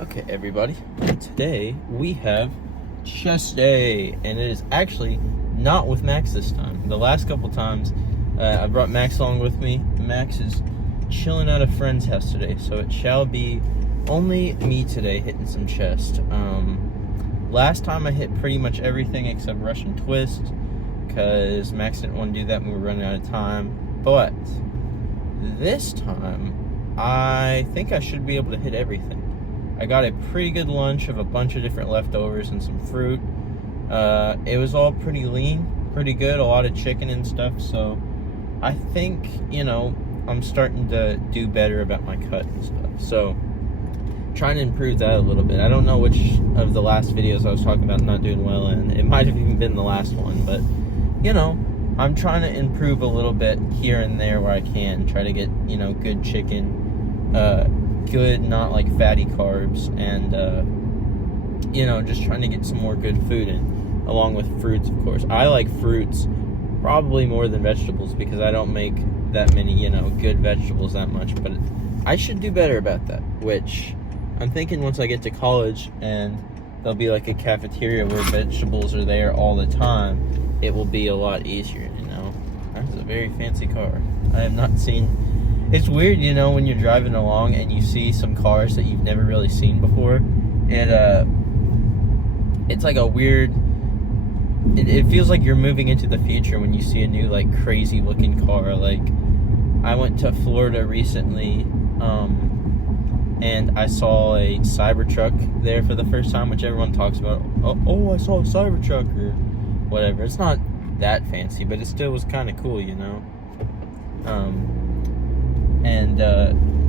Okay, everybody, today we have chest day, and it is actually not with Max this time. The last couple times, I brought Max along with me. Max is chilling at a friend's house today, so it shall be only me today hitting some chest. Last time I hit pretty much everything except Russian twist, because Max didn't want to do that when we were running out of time. But this time, I think I should be able to hit everything. I got a pretty good lunch of a bunch of different leftovers and some fruit. It was all pretty lean, pretty good, a lot of chicken and stuff, so I think, I'm starting to do better about my cut and stuff. So, trying to improve that a little bit. I don't know which of the last videos I was talking about not doing well in. It might have even been the last one, but, I'm trying to improve a little bit here and there where I can. Try to get, good chicken, good, not like fatty carbs, and just trying to get some more good food in, along with fruits, of course. I like fruits probably more than vegetables because I don't make that many good vegetables that much, but I should do better about that, which I'm thinking once I get to college and there'll be like a cafeteria where vegetables are there all the time, it will be a lot easier. That's a very fancy car. I have not seen. It's weird, when you're driving along and you see some cars that you've never really seen before. And it's like a weird. It feels like you're moving into the future when you see a new, like, crazy looking car. Like, I went to Florida recently, and I saw a Cybertruck there for the first time, which everyone talks about. Oh, I saw a Cybertruck or whatever. It's not that fancy, but it still was kind of cool,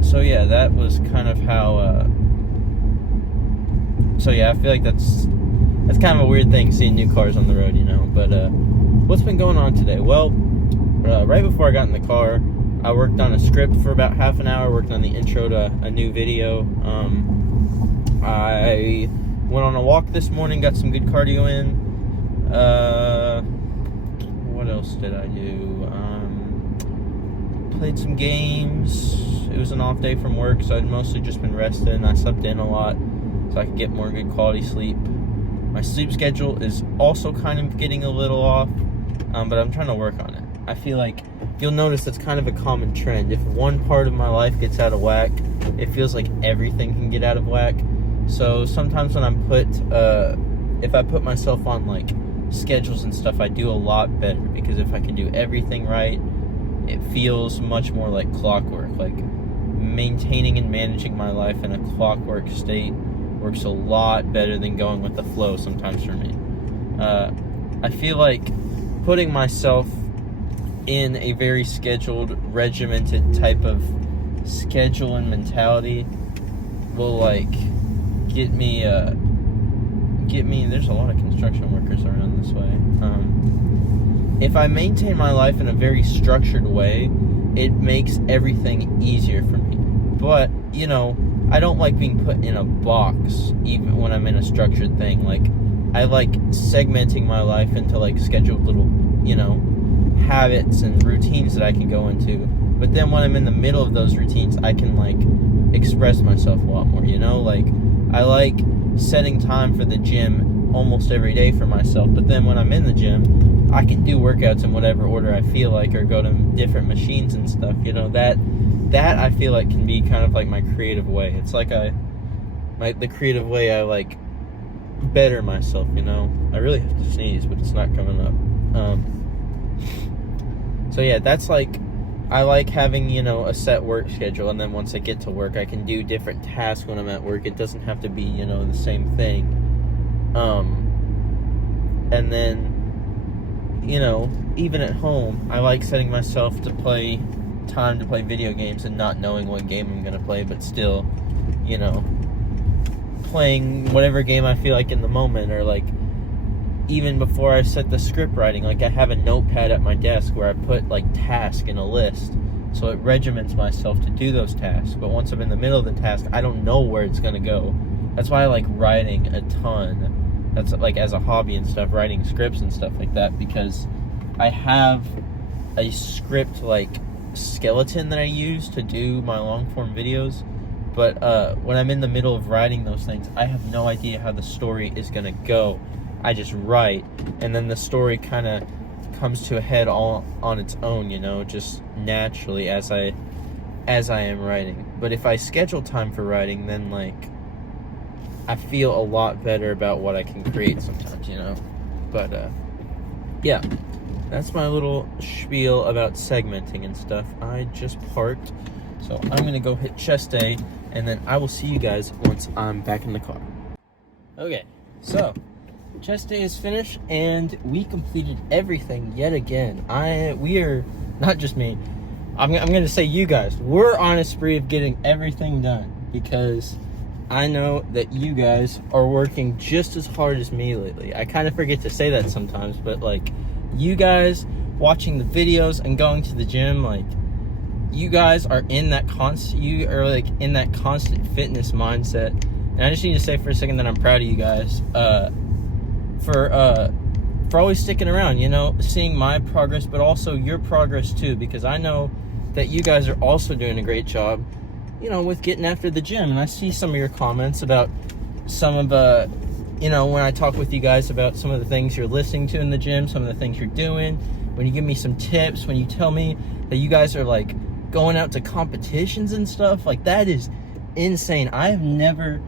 so yeah, that was kind of how, so yeah, I feel like that's kind of a weird thing, seeing new cars on the road, but, what's been going on today? Well, right before I got in the car, I worked on a script for about half an hour, worked on the intro to a new video. I went on a walk this morning, got some good cardio in. What else did I do? Played some games. It was an off day from work, so I'd mostly just been resting. I slept in a lot so I could get more good quality sleep. My sleep schedule is also kind of getting a little off, but I'm trying to work on it. I feel like you'll notice that's kind of a common trend. If one part of my life gets out of whack, it feels like everything can get out of whack. So sometimes when if I put myself on like schedules and stuff, I do a lot better, because if I can do everything right, it feels much more like clockwork. Like, maintaining and managing my life in a clockwork state works a lot better than going with the flow sometimes for me. I feel like putting myself in a very scheduled, regimented type of schedule and mentality will like get me, there's a lot of construction workers around this way. If I maintain my life in a very structured way, it makes everything easier for me. But, I don't like being put in a box, even when I'm in a structured thing. Like, I like segmenting my life into, like, scheduled little, habits and routines that I can go into. But then when I'm in the middle of those routines, I can, like, express myself a lot more, Like, I like setting time for the gym almost every day for myself, but then when I'm in the gym, I can do workouts in whatever order I feel like, or go to different machines and stuff. That I feel like can be kind of like my creative way. It's like the creative way I like better myself. I really have to sneeze, but it's not coming up. So yeah, that's like, I like having, a set work schedule, and then once I get to work, I can do different tasks when I'm at work. It doesn't have to be, the same thing. And then, even at home, I like setting myself to play video games and not knowing what game I'm going to play, but still, playing whatever game I feel like in the moment, or like, even before I set the script writing, like, I have a notepad at my desk where I put like task in a list, so it regiments myself to do those tasks. But once I'm in the middle of the task, I don't know where it's gonna go. That's why I like writing a ton. That's like as a hobby and stuff, writing scripts and stuff like that, because I have a script like skeleton that I use to do my long form videos, But when I'm in the middle of writing those things, I have no idea how the story is gonna go. I just write, and then the story kind of comes to a head all on its own, you know, just naturally as I am writing. But if I schedule time for writing, then like I feel a lot better about what I can create sometimes, you know. But yeah, that's my little spiel about segmenting and stuff. I just parked, so I'm gonna go hit chest day, and then I will see you guys once I'm back in the car. Okay, so chest day is finished, and we completed everything yet again. We are, not just me, I'm gonna say you guys, we're on a spree of getting everything done, because I know that you guys are working just as hard as me lately. I kind of forget to say that sometimes, but like, you guys watching the videos and going to the gym, like, you guys are in that constant fitness mindset. And I just need to say for a second that I'm proud of you guys for always sticking around, you know, seeing my progress, but also your progress too, because I know that you guys are also doing a great job, you know, with getting after the gym. And I see some of your comments about some of you know, when I talk with you guys about some of the things you're listening to in the gym, some of the things you're doing, when you give me some tips, when you tell me that you guys are like going out to competitions and stuff, like, that is insane. I have never,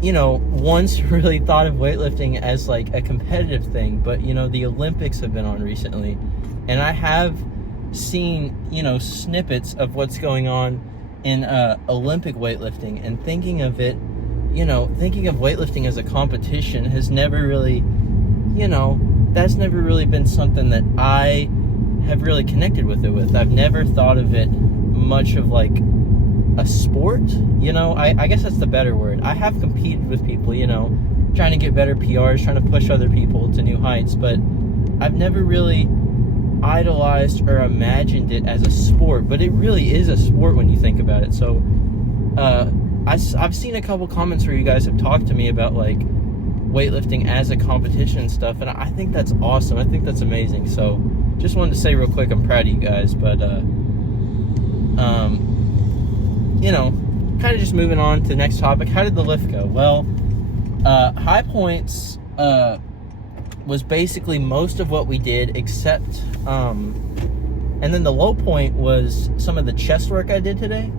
you know, once really thought of weightlifting as like a competitive thing, but you know, the Olympics have been on recently, and I have seen, you know, snippets of what's going on in Olympic weightlifting, and thinking of it, you know, thinking of weightlifting as a competition has never really, you know, that's never really been something that I have really connected with it with. I've never thought of it much of like a sport, you know. I guess that's the better word. I have competed with people, you know, trying to get better PRs, trying to push other people to new heights, but I've never really idolized or imagined it as a sport. But it really is a sport when you think about it. So I've seen a couple comments where you guys have talked to me about like weightlifting as a competition and stuff, and I think that's awesome. I think that's amazing. So just wanted to say real quick, I'm proud of you guys. But you know, kind of just moving on to the next topic. How did the lift go? Well, high points was basically most of what we did, except and then the low point was some of the chest work I did today.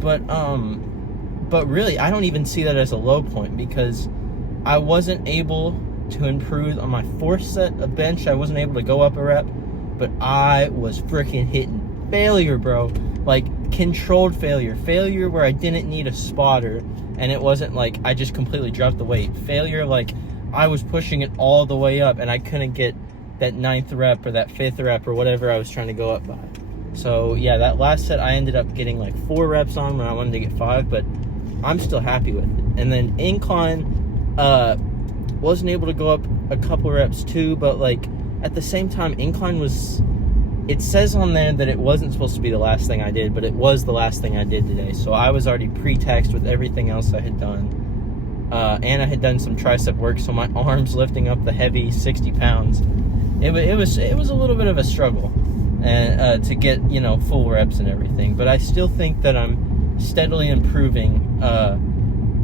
But really, I don't even see that as a low point, because I wasn't able to improve on my fourth set of bench. I wasn't able to go up a rep, but I was freaking hitting failure, bro. Like, controlled failure where I didn't need a spotter, and it wasn't like I just completely dropped the weight. Failure, like, I was pushing it all the way up, and I couldn't get that 9th rep or that 5th rep or whatever I was trying to go up by. So yeah, that last set I ended up getting like 4 reps on when I wanted to get 5, but I'm still happy with it. And then incline, wasn't able to go up a couple reps too, but like at the same time, incline was, it says on there that it wasn't supposed to be the last thing I did, but it was the last thing I did today. So I was already pre-taxed with everything else I had done. And I had done some tricep work, so my arms lifting up the heavy 60 pounds, it was a little bit of a struggle, and to get, you know, full reps and everything. But I still think that I'm steadily improving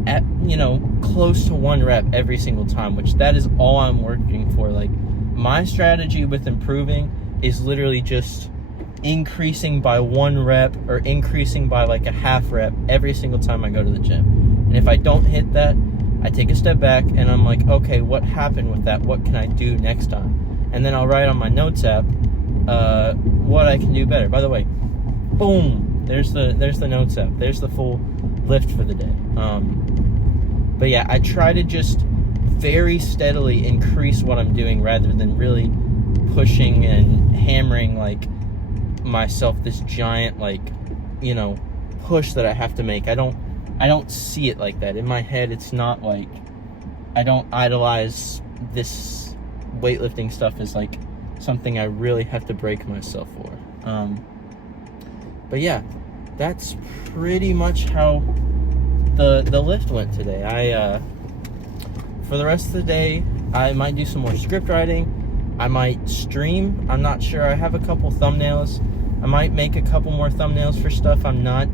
at, you know, close to 1 rep every single time, which that is all I'm working for. Like, my strategy with improving is literally just increasing by 1 rep or increasing by like a half rep every single time I go to the gym. And if I don't hit that, I take a step back and I'm like, okay, what happened with that? What can I do next time? And then I'll write on my notes app what I can do better. By the way, boom, there's the notes app. There's the full lift for the day. But yeah, I try to just very steadily increase what I'm doing rather than really pushing and hammering like myself this giant, like, you know, push that I have to make. I don't see it like that. In my head, it's not like, I don't idolize this weightlifting stuff as like something I really have to break myself for. But yeah, that's pretty much how the lift went today. For the rest of the day, I might do some more script writing. I might stream. I'm not sure. I have a couple thumbnails. I might make a couple more thumbnails for stuff I'm not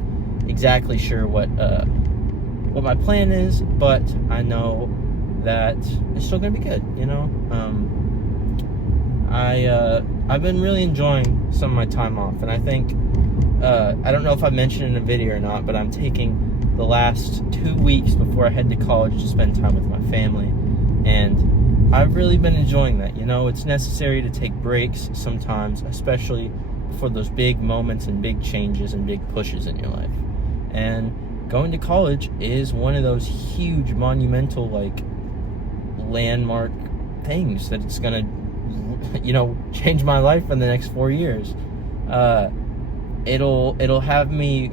exactly sure what my plan is, but I know that it's still gonna be good, you know. I've been really enjoying some of my time off, and I think I don't know if I mentioned in a video or not, but I'm taking the last 2 weeks before I head to college to spend time with my family, and I've really been enjoying that. You know, it's necessary to take breaks sometimes, especially for those big moments and big changes and big pushes in your life. And going to college is one of those huge monumental, like, landmark things that it's gonna, you know, change my life in the next 4 years. It'll have me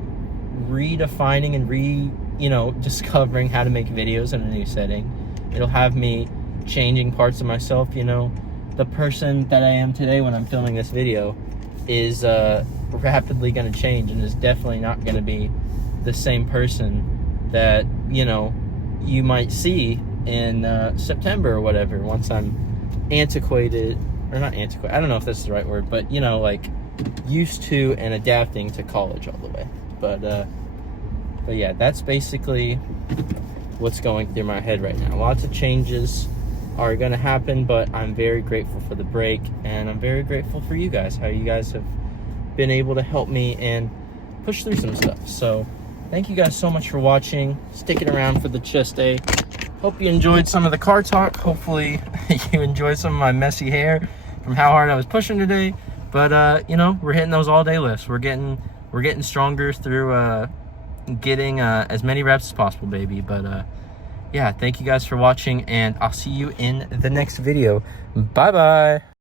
redefining and discovering how to make videos in a new setting. It'll have me changing parts of myself. You know, the person that I am today when I'm filming this video is rapidly going to change, and is definitely not going to be the same person that, you know, you might see in September or whatever, once I'm antiquated, or not antiquated, I don't know if that's the right word, but, you know, like, used to and adapting to college all the way. But yeah, that's basically what's going through my head right now. Lots of changes are going to happen, but I'm very grateful for the break, and I'm very grateful for you guys, how you guys have been able to help me and push through some stuff. So thank you guys so much for watching, sticking around for the chest day. Hope you enjoyed some of the car talk. Hopefully you enjoyed some of my messy hair from how hard I was pushing today. But you know, we're hitting those all-day lifts. We're getting stronger through getting as many reps as possible, baby. But yeah, thank you guys for watching, and I'll see you in the next video. Bye bye.